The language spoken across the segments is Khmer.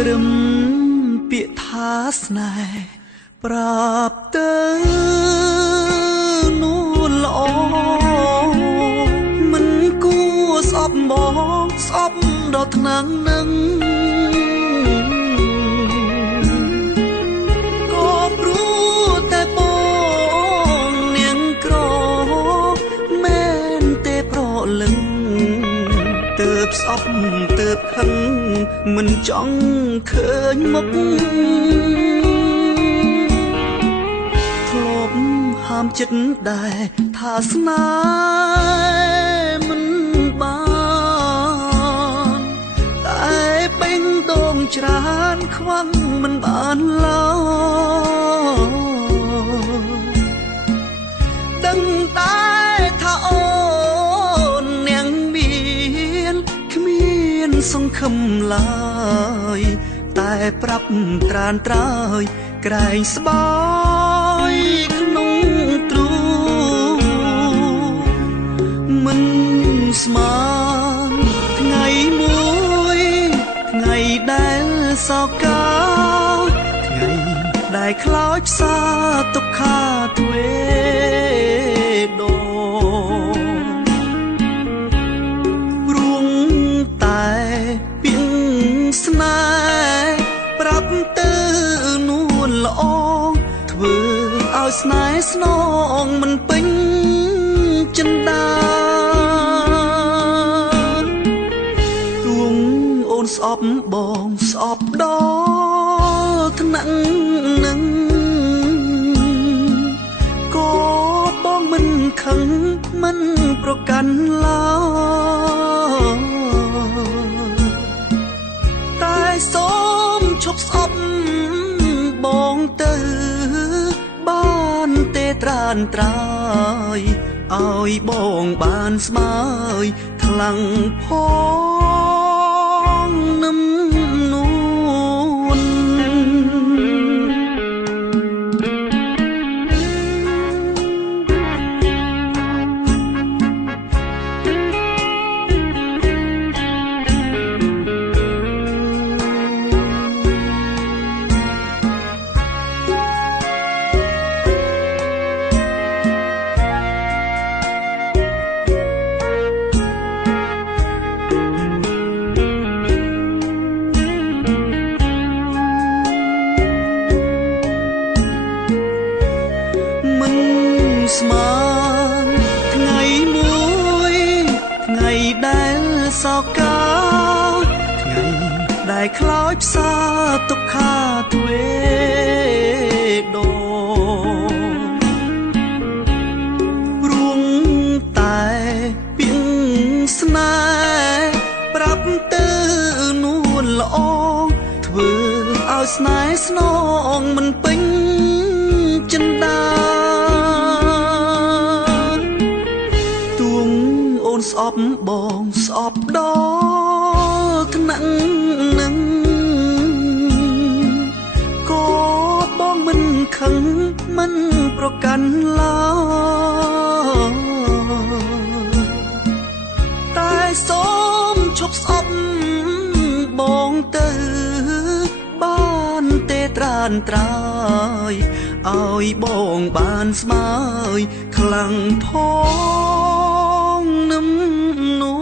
ត្រឹមពាក្យថាស្នេហ៍ប្រាប់ទៅនួនល្អមិនគួរស្អប់បងស្អប់ដល់ថ្នាំងនឹងក៏ព្រោះតែបងនាងក្រមែនទេប្រលឹងទើបស្អប់ទើបខឹងមិនចង់ឃើញមុខធ្លាប់ហាមចិត្តដែរថាស្នេហ៍មិនបានតែបេងដូងច្រើនខ្វាំងមិនបានឡើយដឹងតែថាអូននាងមានគ្មានសង្ឃឹមឡើយតែប្រាប់ត្រានត្រើយក្រែងស្បើយក្នុងទ្រូមិនស្មានថ្ងៃមួយថ្ងៃដែលសោកាថ្ងៃដែលខ្លោចផ្សាទុក្ខាទ្វេដងរួងតែពាក្យស្នេហ៍ប្រាប់ទៅនួនល្អធ្វើឲ្យស្នេហ៍ស្នងមិនពេញចិន្តាទួងអូនស្អប់បងស្អប់ដល់ថ្នាក់នឹងក៏បងមិនខឹងមិនប្រកាន់ឡើយតែសូមឈប់ស្អប់បងទៅបានទេត្រានត្រើយឲ្យបងបានស្មើយខ្លាំងផងនឹមនួនស្មានថ្ងៃមួយថ្ងៃដែលសោកាថ្ងៃដែលខ្លោចផ្សាទុក្ខាទ្វេដងរួងតែពាក្យស្នេហ៍ប្រាប់ទៅនួនល្អធ្វើឲ្យស្នេហ៍ស្នងមិនពេញចិន្តាស្អប់បងស្អប់ដល់ថ្នាក់នឹងក៏បងមិនខឹងមិនប្រកាន់ឡើយតែសូមឈប់ស្អប់បងទៅបានទេត្រានត្រើយឲ្យបងបានស្មើយខ្លាំងផងនឹមនួ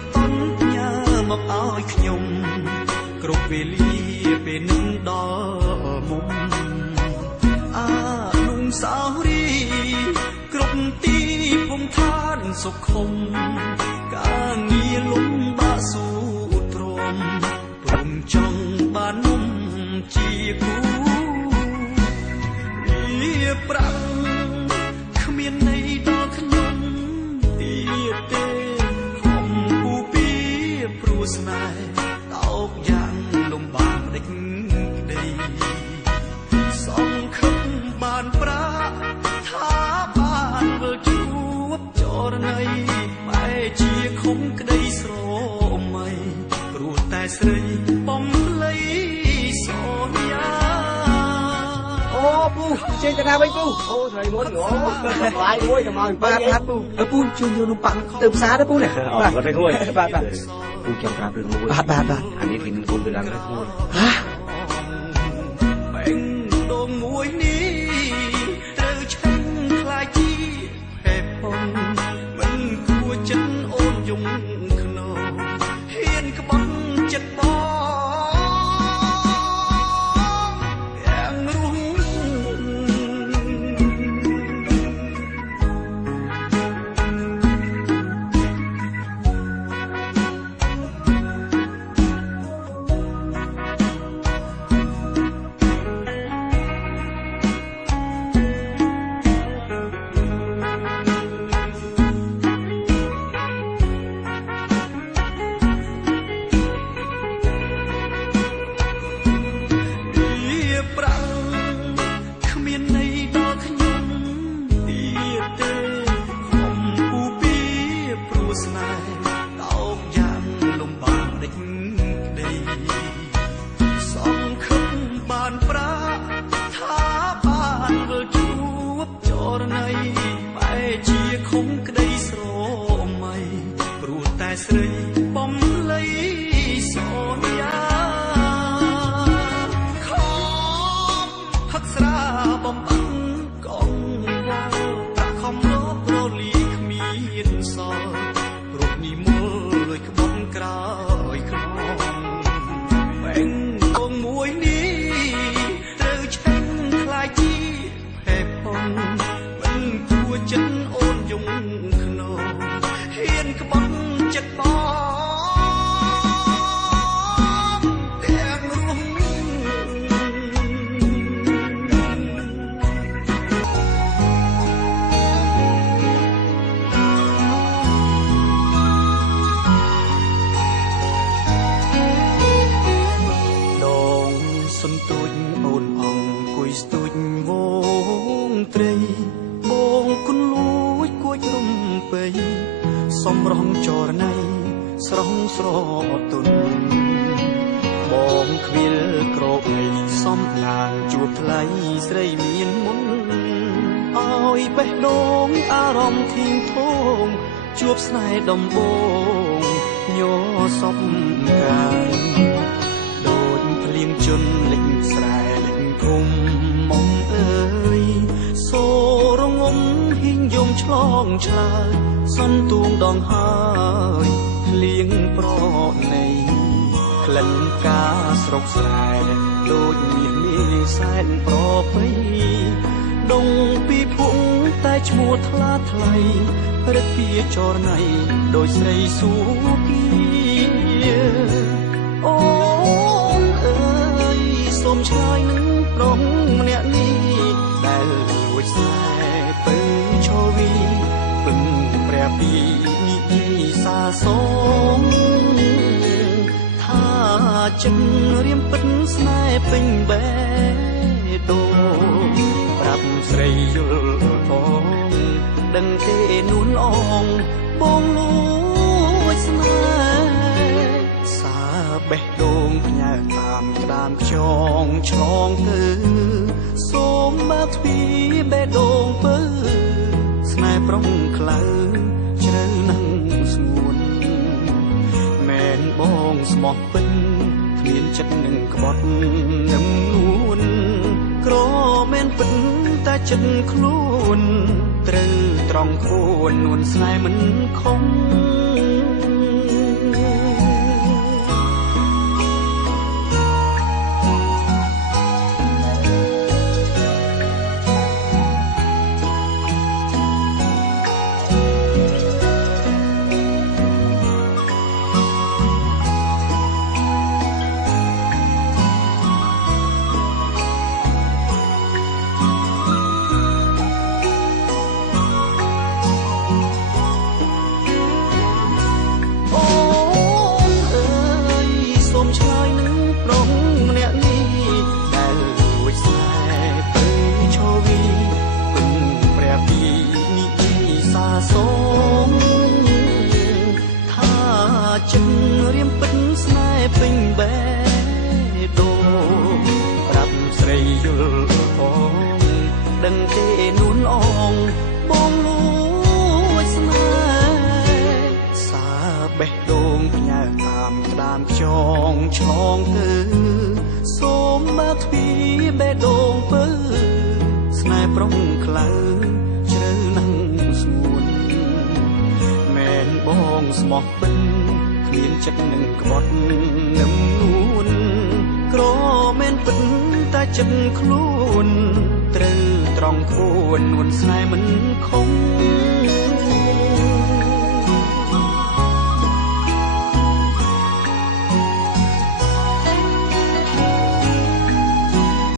ដ មកឲ្យខ្ញុំគ្រប់វេលាពេលនឹងដល់មុំអានុសាវរីយ៍គ្រប់ទីភូមិឋានសុខុមការងារលំបាកស៊ូទ្រាំព្រមចង់បាននំជាគូវាប្រាំគ្មានន័យដល់ខ្ញុំទៀតទេខំពូពីព្រោះស្នេហ៍តោកយ៉ាងលំបាកដេចក្ដីសង្ឃឹមបានប្រាថាបានវិលជួបចរណីបែជាខំក្ដីស្រមៃព្រោះតែស្រីបំភ្លៃសន្យាអូពូជិះទៅណាវិញពូអូស្រីមួយអូឡាយមួយទៅមកបាទពូពូជួយយកនំប៉័ងទៅផ្សារទៅពូនេះបាទគាត់ទៅមួយបាទពូចាំប្រាប់រឿងមួយបាទអានេះវិញពូទៅឡើងទៅមួយបែងដងមួយនេះត្រូវឆាំងខ្លាចជាហេតុផលមិនគួរចិនអូនយំខ្នងហ៊ានក្បត់ចិត្តបងយ៉ាងរស់សម្រងចរណៃស្រស់ស្រទន់បងគ្វិលក្រោកនៃសំឡាងជួបថ្លៃស្រីមានមុនឲ្យបេះដូងអារម្មណ៍ធៀងធងជួបស្នេហ៍ដំបងញ័រសពកាយដូចភ្លៀងជន់លិចស្រែលិចភូមិមកអើយសូរងំហ៊ីងយំឆ្លងឆ្លើយសំទួងដងហើយភ្លៀងប្រណីក្លិនការស្រុកស្រែដូចមានមេសែនប្រពៃដងពីភុងតែឈ្មោះថ្លាថ្លៃរឹកពីចរណៃដោយស្រីសួគីអូនអើយសូមឆ្លើយនឹងប្រុសម្នាក់នេះដែលលួចស្នេហ៍ពឹងឈវីពឹងព្រះពីនិយាយសាសងថាចិត្តរៀមពិតស្នេហ៍ពេញបេះដូងប្រាប់ស្រីយល់ផងដឹងទេនួនអងបងលួចស្នេហ៍សាបេះដូងផ្ញើតាមក្តាមខ្យងឆ្លងទៅសូមបើកទ្វារបេះដូងពើស្នេហ៍ប្រុងខ្លៅជ្រៅនឹងស្ងួនមែនបងស្មោះពិនគ្មានចិត្តនឹងក្បត់នឹងនួនក្រមែនពិនតែចិត្តខ្លួនត្រូវត្រង់ខ្លួននួនស្នេហ៍មិនខំ នួនអងបងលួចស្នេហ៍សាបេះដូងផ្ញើតាមក្តាមខ្យងឆ្លងទៅសូមបើកទ្វារបេះដូងពើស្នេហ៍ប្រុងក្លៅជ្រៅណាំងស្ងួនមែនបងស្មោះពិនគ្មានចិត្តនឹងក្បត់នឹមនួនក្រមែនពិនតែចិត្តខ្លួនត្រូវត្រង់ខ្លួននួនស្នេហ៍មិនខំ